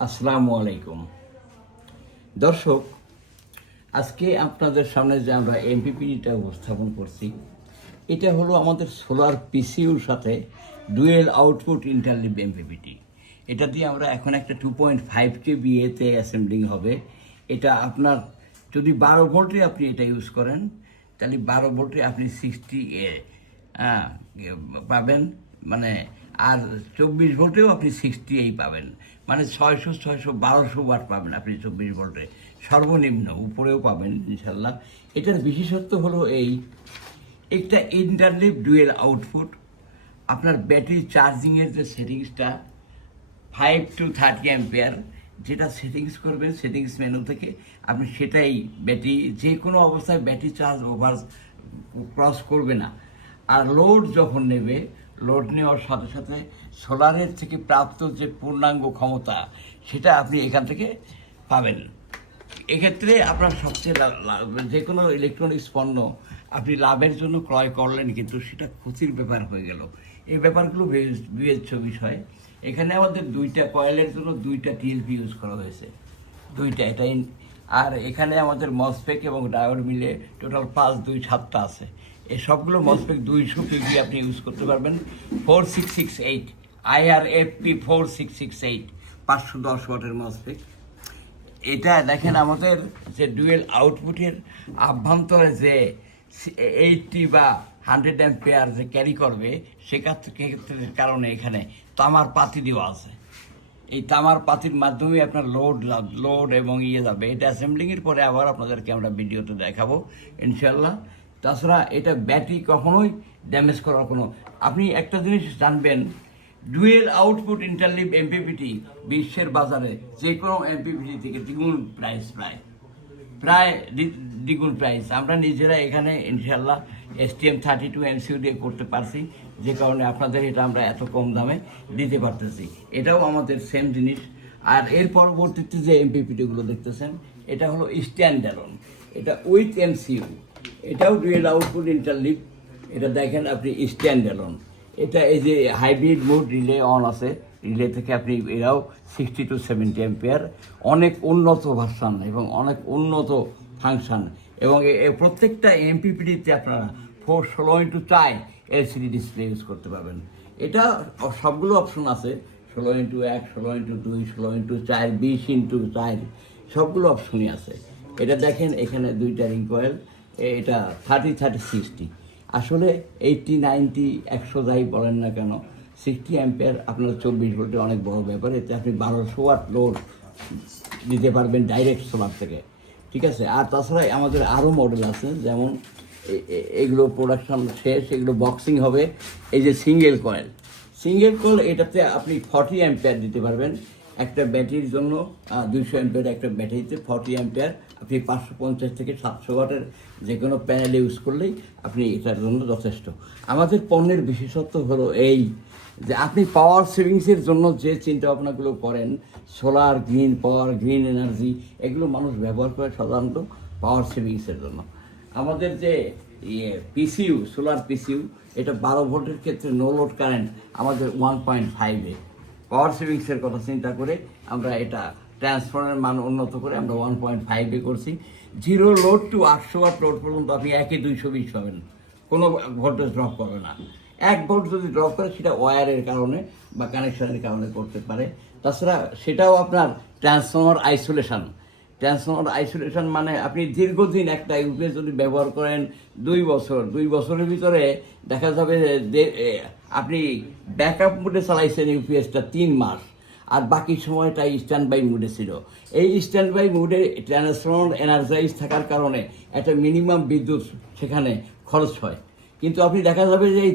আসসালামু আলাইকুম দর্শক, আজকে আপনাদের সামনে যে আমরা এমপিপিটা উপস্থাপন করছি, এটা হলো আমাদের সোলার পিসিউর সাথে ডুয়েল আউটপুট ইন্টারলিভ এমপিপিটি। এটা দিয়ে আমরা এখন একটা 2.5 কেভিএতে অ্যাসেম্বলিং হবে। এটা আপনার যদি 12 ভোল্টে আপনি এটা ইউজ করেন, তাহলে 12 ভোল্টে আপনি 60 পাবেন, মানে আর 24 ভোল্টেও আপনি 68 পাবেন, মানে 600 1200 ওয়াট পাবেন আপনি 24 ভোল্টে সর্বনিম্ন, উপরেও পাবেন ইনশাল্লাহ। এটার বিশেষত্ব হলো একটা ইন্টারলিভ ডুয়েল আউটপুট। আপনার ব্যাটারি চার্জিংয়ের যে সেটিংসটা 5 to 30 অ্যাম্পিয়ার, যেটা সেটিংস করবেন সেটিংস মেনু থেকে আপনি সেটাই, ব্যাটারি যে কোনো অবস্থায় ব্যাটারি চার্জ ওভার ক্রস করবে না। আর লোড যখন নেবে, লোড নেওয়ার সাথে সাথে সোলারের থেকে প্রাপ্ত যে পূর্ণাঙ্গ ক্ষমতা, সেটা আপনি এখান থেকে পাবেন। এক্ষেত্রে আপনার সবচেয়ে যে কোনো ইলেকট্রনিক্স পণ্য আপনি লাভের জন্য ক্রয় করলেন, কিন্তু সেটা ক্ষতির ব্যাপার হয়ে গেল। এই ব্যাপারগুলো বিবেচ্য বিষয়। এখানে আমাদের 2টা কয়েলের জন্য 2টা টিএলপি ইউজ করা হয়েছে, 2টা এটাই। আর এখানে আমাদের মসফেক এবং ডায়োড মিলে টোটাল 5 2 7টা আছে। এই সবগুলো মসফেক 200 কেভি আপনি ইউজ করতে পারবেন। 4668 IRFP 4668 510 ওয়াটের মসফেক। এটা দেখেন, আমাদের যে ডুয়েল আউটপুটের আভ্যন্তরে যে 80 বা 100 অ্যাম্পিয়ার যে ক্যারি করবে, সেক্ষেত্রের কারণে এখানে তামার পাতি দেওয়া আছে। এই তামার পাতির মাধ্যমে আপনার লোড এবং যাবে। এটা অ্যাসেম্বলিংয়ের পরে আবার আপনাদেরকে আমরা ভিডিওতে দেখাবো ইনশাল্লাহ। তাছাড়া এটা ব্যাটারি কখনোই ড্যামেজ করার কোনো, আপনি একটা জিনিস জানবেন, ডুয়েল আউটপুট ইন্টারলিভ এমপিপিটি বিশ্বের বাজারে যে কোনো এমপিপিটি থেকে দ্বিগুণ প্রাইস, প্রায় দ্বিগুণ প্রাইস। আমরা নিজেরা এখানে ইনশাল্লাহ STM32 MCU দিয়ে করতে পারছি, যে কারণে আপনাদের এটা আমরা এত কম দামে দিতে পারতেছি। এটাও আমাদের সেম জিনিস। আর এর পরবর্তীতে যে এমপিপিটিগুলো দেখতেছেন, এটা হলো স্ট্যান্ড অ্যালোন, এটা উইথ MCU, এটাও ডুয়েল আউটপুট ইন্টারলিভ। এটা দেখেন আপনি স্ট্যান্ড অ্যালোন। এটা এই যে হাইব্রিড মোড রিলে অন আছে, রিলে থেকে আপনি এরাও 60 to 70 অ্যাম্পিয়ার, অনেক উন্নত ভার্সান এবং অনেক উন্নত ফাংশন। এবং প্রত্যেকটা এমপিপিটিতে আপনারা 16x4 LCD ডিসপ্লে ইউজ করতে পারবেন। এটা সবগুলো অপশন আছে, 16x1 16x2 16x4 20x4, সবগুলো অপশনই আছে। এটা দেখেন এখানে 2টা রিং কয়েল, এটা 30 30 60। আসলে 80 90 100 যাই বলেন না কেন, 60 অ্যাম্পিয়ার আপনার 24 ভোল্টে অনেক বড় ব্যাপার। এতে আপনি 1200 ওয়াট লোড দিতে পারবেন ডাইরেক্ট সোলার থেকে, ঠিক আছে। আর তাছাড়া আমাদের আরও মডেল আছে, যেমন এগুলো প্রোডাকশন শেষ, এগুলো বক্সিং হবে। এই যে সিঙ্গেল কয়েল, এটাতে আপনি 40 অ্যাম্পিয়ার দিতে পারবেন একটা ব্যাটারির জন্য। 200 অ্যাম্পিয়ার একটা ব্যাটারিতে 40 অ্যাম্পিয়ার আপনি 550 থেকে 700 ওয়াটের যে কোনো প্যানেল ইউজ করলেই আপনি এটার জন্য যথেষ্ট। আমাদের পণ্যের বিশেষত্ব হলো এই যে আপনি পাওয়ার সেভিংসের জন্য যে চিন্তা ভাবনাগুলো করেন, সোলার, গ্রিন পাওয়ার, গ্রিন এনার্জি, এগুলো মানুষ ব্যবহার করে সাধারণত পাওয়ার সেভিংসের জন্য। আমাদের যে পিসিউ, সোলার পিসিউ, এটা 12 ভোল্টের ক্ষেত্রে নো লোড কারেন্ট আমাদের 1.5-এ। পাওয়ার সেভিংসের কথা চিন্তা করে আমরা এটা ট্রান্সফর্মারের মান উন্নত করে আমরা 1.5-এ করছি। 0 লোড টু 800 ওয়াট লোড পর্যন্ত আপনি 220 পাবেন, কোনো ভোল্টেজ ড্রপ করবে না। 1 ভোল্ট যদি ড্রপ করে, সেটা ওয়্যারের কারণে বা কানেকশনের কারণে করতে পারে। তাছাড়া সেটাও আপনার ট্রান্সফর্মার আইসোলেশন, মানে আপনি দীর্ঘদিন একটা ইউপিএস যদি ব্যবহার করেন 2 বছরের ভিতরে দেখা যাবে যে আপনি ব্যাকআপ মোডে চালাইছেন ইউপিএসটা 3 মাস, আর বাকি সময়টা স্ট্যান্ড বাই মোডে ছিল। এই স্ট্যান্ড বাই মোডে ট্রান্সফর্মার এনার্জাইজ থাকার কারণে একটা মিনিমাম বিদ্যুৎ সেখানে খরচ হয়, কিন্তু আপনি দেখা যাবে যে এই